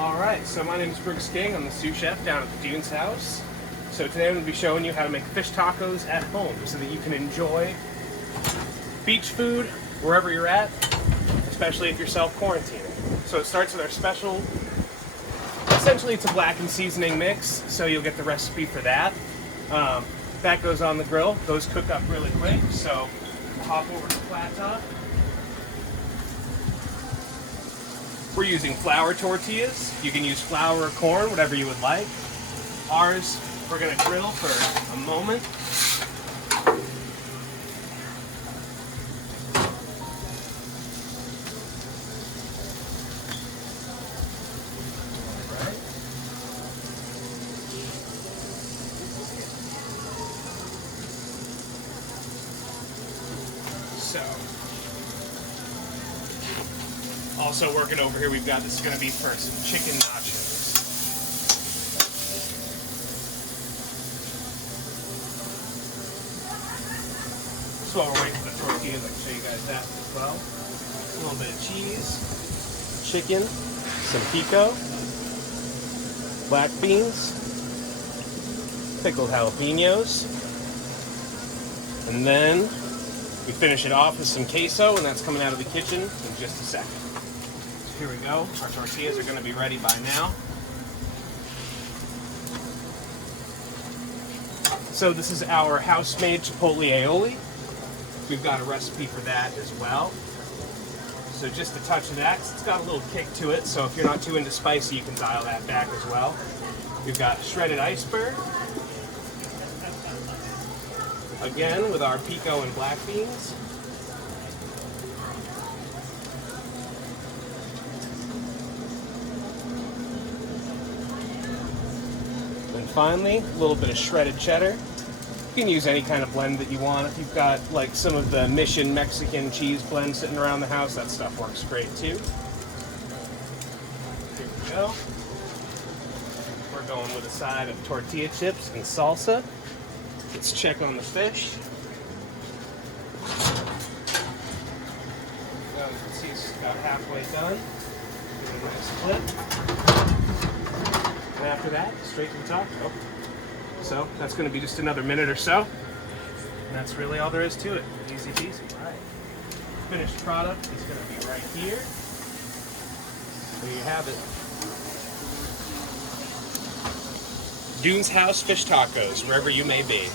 Alright, so my name is Brooks King. I'm the sous chef down at the Dunes House. So today I'm going to be showing you how to make fish tacos at home so that you can enjoy beach food wherever you're at, especially if you're self-quarantining. So it starts with our special, essentially it's a blackened seasoning mix, so you'll get the recipe for that. That goes on the grill. Those cook up really quick, so we'll hop over to the flat top. We're using flour tortillas. You can use flour or corn, whatever you would like. Ours, we're going to grill for a moment. So, also working over here, we've got this is going to be for some chicken nachos. So while we're waiting for the tortillas, I can show you guys that as well. A little bit of cheese, chicken, some pico, black beans, pickled jalapenos, and then we finish it off with some queso, and that's coming out of the kitchen in just a second. So here we go. Our tortillas are going to be ready by now. So this is our house-made chipotle aioli. We've got a recipe for that as well. So just a touch of that, 'cause it's got a little kick to it, so if you're not too into spicy, you can dial that back as well. We've got shredded iceberg. Again, with our pico and black beans. And finally, a little bit of shredded cheddar. You can use any kind of blend that you want. If you've got like some of the Mission Mexican cheese blend sitting around the house, that stuff works great too. Here we go. We're going with a side of tortilla chips and salsa. Let's check on the fish. As you can see, it's about halfway done. Give it a nice flip. And after that, straight to the top. Oh. So that's going to be just another minute or so. And that's really all there is to it. Easy peasy. All right. Finished product is going to be right here. There you have it. Dunes House fish tacos, wherever you may be.